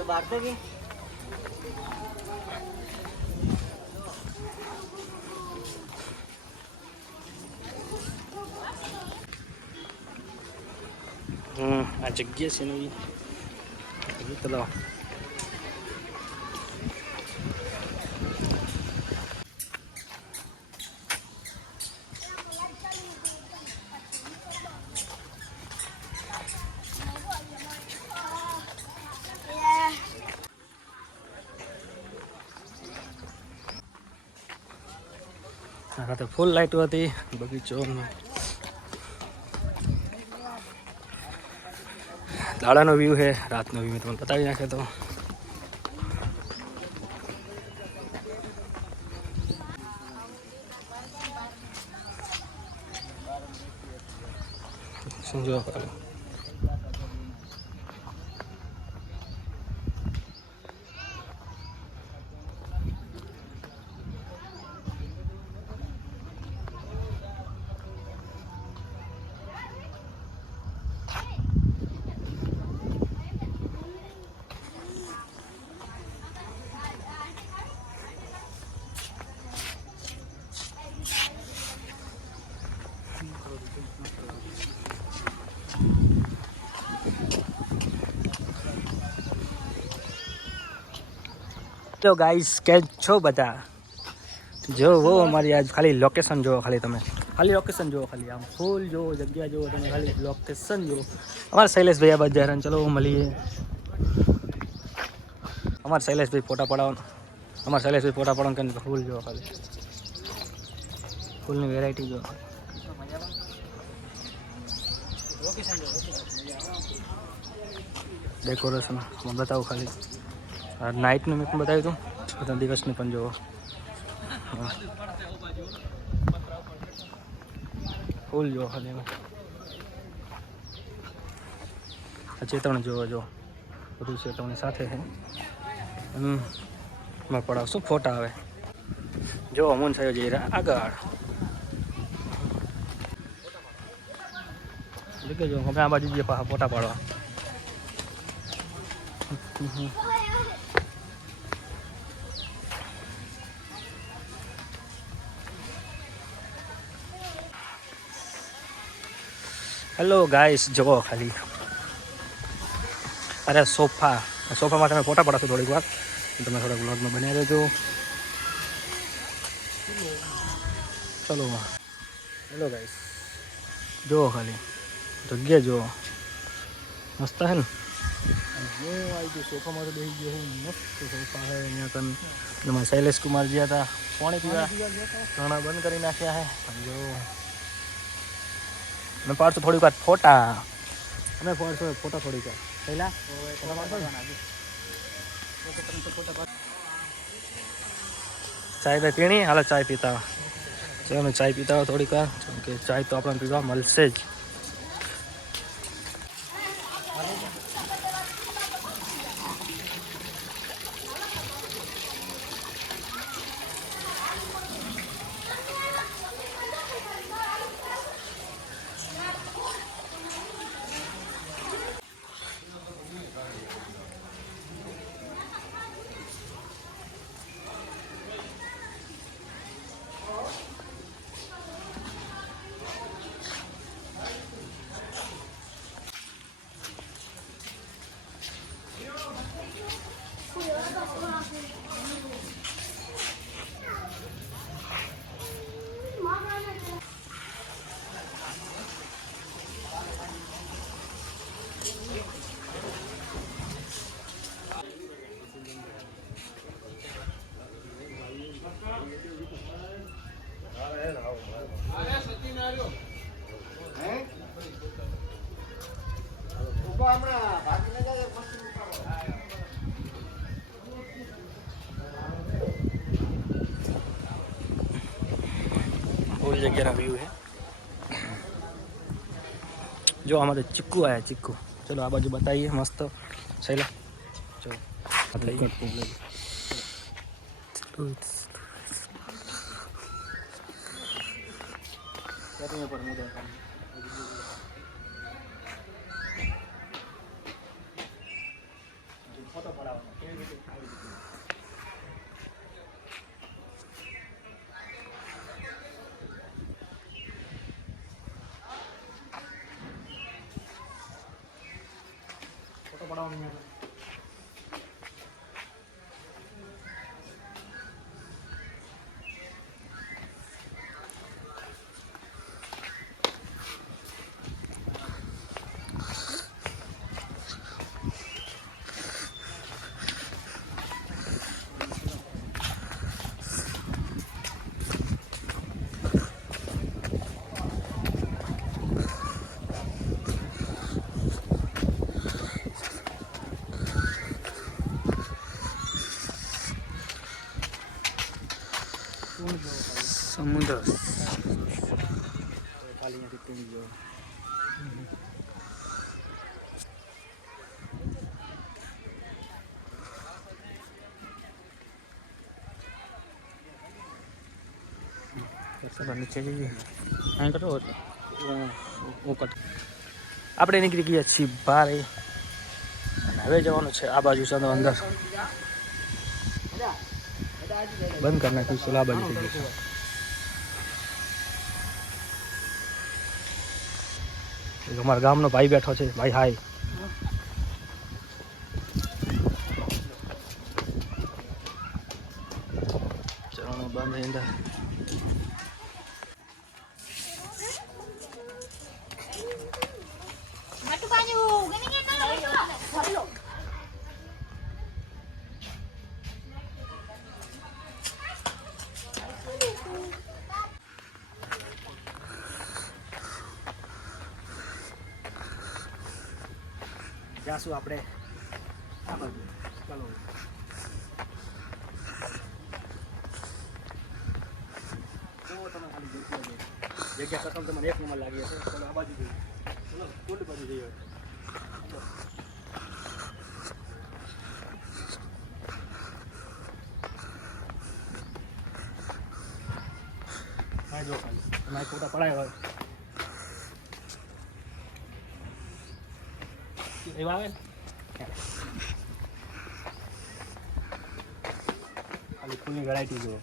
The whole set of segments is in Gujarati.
બહાર તો બી હમ આ જગ્યા છે નવી. તલાવ આ તો ફૂલ લાઇટો હતી. બગીચો દાડાનો વ્યૂ છે, રાતનો વ્યૂ તમને બતાવી નાખે તો. શું તો ગાઈસ કે છો બધા? જો વો અમારી આજ ખાલી લોકેશન જુઓ ખાલી તમે. ખાલી લોકેશન જુઓ ખાલી આમ ફૂલ જુઓ જગ્યા જુઓ તમે ખાલી લોકેશન જુઓ. અમારા શૈલેષભાઈ આ બધા હેરાન ચલો મળીએ. અમારા શૈલેષભાઈ ફોટા પડાવવાનો. અમારા શૈલેષભાઈ ફોટા પડાવવાનું કે ફૂલ જુઓ ખાલી. ફૂલની વેરાયટી જુઓ. ડેકોરેશન હું બતાવું ખાલી. આ નાઇટનું મેં પણ બતાવ્યું હતું. બધા દિવસનું પણ હા. ફૂલ જુઓ ખાલી આ ચેતવણ જુઓ જો બધું ચેતવણી સાથે છે. એમાં પડાવશું ફોટા આવે? જો, અમુન થયો જઈ રહ્યા. આગળ. જો, અમે આ બાજુ જઈએ ફોટા પાડવા. હેલો ગાઈસ જુઓ ખાલી. અરે સોફા. સોફામાં તમે ફોટા પડાશો થોડીક વાર. તમે થોડાક બ્લોગમાં બન્યા દેજો. ચલો હેલો ગાઈસ જુઓ ખાલી. જગ્યા જુઓ. મસ્ત હે ને? હું આવી ગયો સોફામાં તો બેસી ગયો હું. મસ્ત સોફા છે અહીંયા તન એમાં શૈલેષ કુમાર જ્યાં હતા. પાણી પીવા. ઘણા બંધ કરી નાખ્યા હે. જો અમે પાડશું થોડીક વાર ફોટા. અમે પાડશું ફોટા થોડીક વાર. પહેલા? ચાય ભાઈ પીણી? હાલો ચાય પીતા. અમે ચાય પીતા હોય થોડીક વાર. કે ચાય તો આપણને પીવા મળશે જ. ફૂલ જગ્યાના વ્યૂ છે જો અમારે ચીકુ આયા ચીકુ ચલો આ બાજુ બતાવીએ મસ્ત શૈલા ચલો આ લઈએ. ચટણી પર મુદ્દા ફોટો પડાવવાનો કેવી રીતે આવી રીતે ફોટો પડાવવાનો ખાલી અહીંયાથી પીણી જો ચલો નીચે જઈએ અહીં કટો હતો હું કટ આપણે નીકળી ગયા છીએ બહાર અને હવે જવાનું છે આ બાજુ છે તો અંદર બંધ કરી નાખ્યું છે આ બાજુ થઈ ગયું અમારા ગામનો ભાઈ બેઠો છે. ભાઈ હાય. જાશું આપણે. આ બાજુ. ચાલો. જુઓ તમે ખાલી જગ્યા જગ્યા પ્રથમ તમને એક નંબર લાગી હશે. ચાલો, આ બાજુ જઈએ. ચાલો કુંડ બાજુ જઈએ. જો ખાલી. તમારે ફોટા પડાય હોય. એવા આવે ખાલી ફૂલની વેરાયટી જુઓ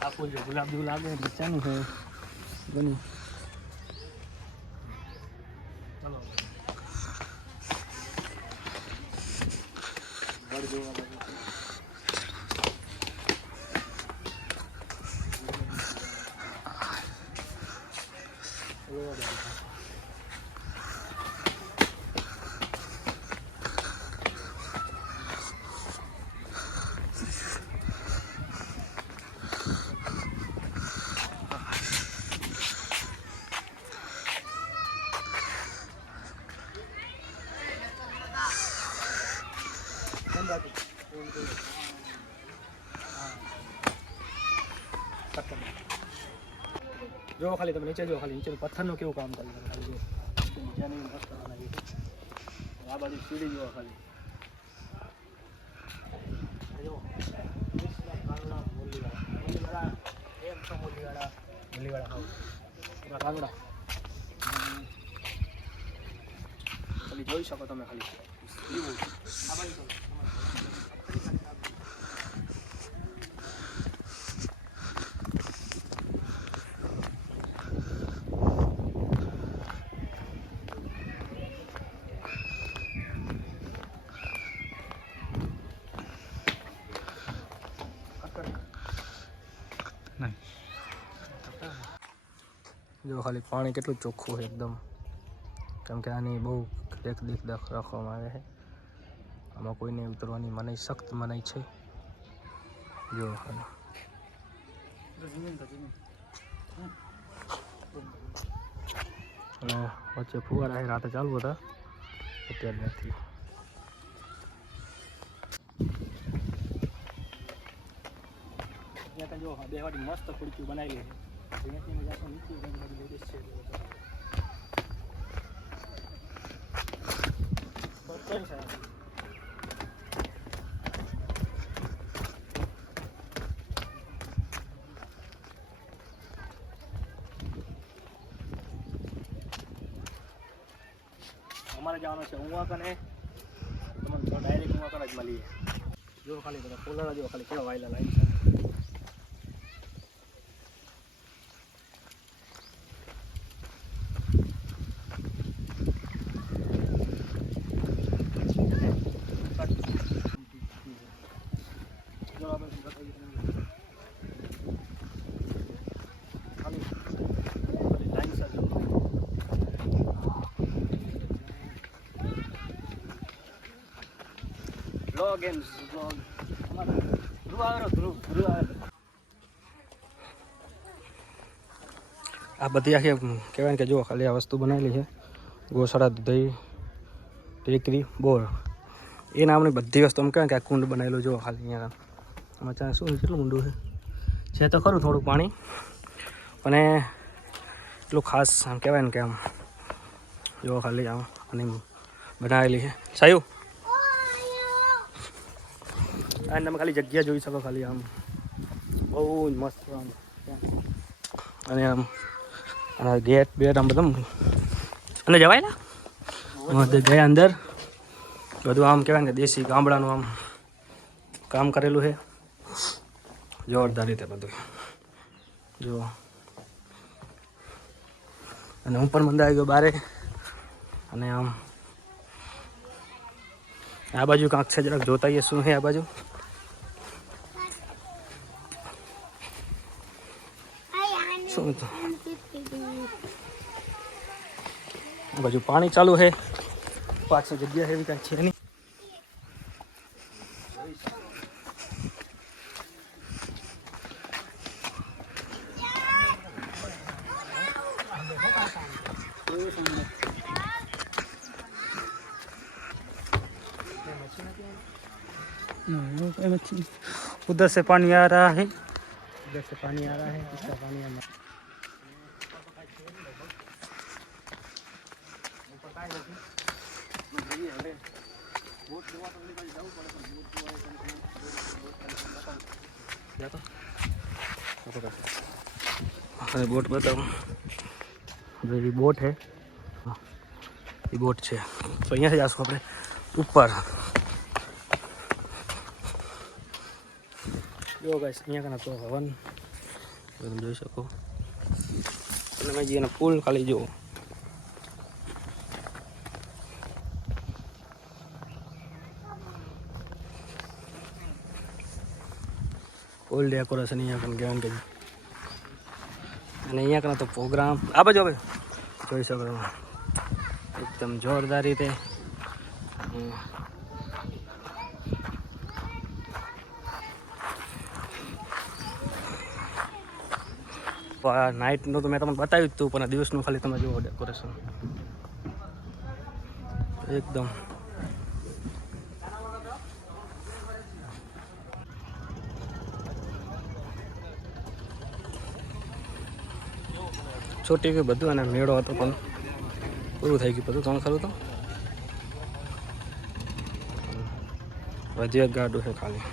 આ ફૂલ જો ગુલાબ જેવું લાગે બચ્ચાનું છે બની ચલો વડ જોવા બધું જો ખાલી તમે નીચે જો ખાલી, નીચે પથ્થરનું કેવું કામ કર્યું છે ખાલી જો નીચેની મસ્ત બનાવી છે. આ બાજુ સીડી જો ખાલી આ જો કૃષ્ણ કાંગડા મુરલીવાળા મુરલીવાળા એમ તો મુરલીવાળા મુરલીવાળા હાઉસ પૂરા કાંગડા હમ. ખાલી જોઈ શકો તમે ખાલી એવું. આ બાજુ જો. ખાલી પાણી કેટલું ચોખ્ખું છે એકદમ. કેમ કે આની બહુ દેખ દેખ રાખવામાં આવે છે. આમાં કોઈને ઉતરવાની મનાઈ સખ્ત મનાઈ છે. જો અને વચ્ચે ફુવારા રાતે ચાલુ હતા. અત્યારે નથી. ત્યાં ત્યાં જો બે વાળી મસ્ત ખુરચી બનાવી છે. અમારે જવાનું છે ઉવાકને તમને ડાયરેક્ટ ઉવાકને જ મળીએ. જો ખાલી બધા ફૂલરા જો ખાલી કેવા વાયલા લાઈન છે. આ બધી આખી કહેવાય કે જો ખાલી આ વસ્તુ બનાવેલી છે. ગોસડા દહીં, ટેકરી, બોર. એ નામની બધી વસ્તુ આમ કહેવાય કે આ કુંડ બનાવેલું જો ખાલી અહીંયા. આમાં શું કેટલું ઊંડું છે? છે તો ખરું થોડુંક પાણી અને એટલું ખાસ કહેવાય ને કે આમ જો ખાલી આમ અને બનાવેલી છે. સાયું? અને તમે ખાલી જગ્યા જોઈ શકો ખાલી આમ. બહુ જ મસ્ત આમ. અને આમ ગેટ બેટ આમ બધું અને જવાય ને? ગયા અંદર. બધું આમ કહેવાય ને દેશી ગામડાનું આમ કામ કરેલું છે. જોરદાર રીતે બધું. જો અને હું પણ મંદાઈ ગયો બારે. અને આમ, આ બાજુ કાંક છે, જરાક જોતાઈએ શું છે આ બાજુ. શું હતું આ બાજુ પાણી ચાલુ છે પાછળ જગ્યા છે એવી કાંઈ છે નહીં उधर से पानी आ रहा है इधर से पानी आ रहा है इसका पानी आ अरे बोट बताओ जो ये बोट है हाँ, ये बोट છે તો અહીંયાથી જઈશું આપણે ઉપર જો ગાઈસ અહીંયા કને તો હવન તમે જોઈ શકો અને મેં એના ફૂલ ખાલી જુઓ ફૂલ ડેકોરેશન અહીંયા પણ કહેવાય ને કે અને અહીંયા કને તો પ્રોગ્રામ આ બાજુ હવે જોઈ શકો તમે એકદમ જોરદાર રીતે. નાઇટનું તો મેં તમને બતાવ્યું હતું પણ દિવસનું ખાલી તમે જુઓ ડેકોરેશન એકદમ. છોટી ગયું બધું અને મેળો હતો પણ પૂરું થઈ ગયું બધું. ત્રણ ખરું તો? હજી એક ગાડું છે ખાલી.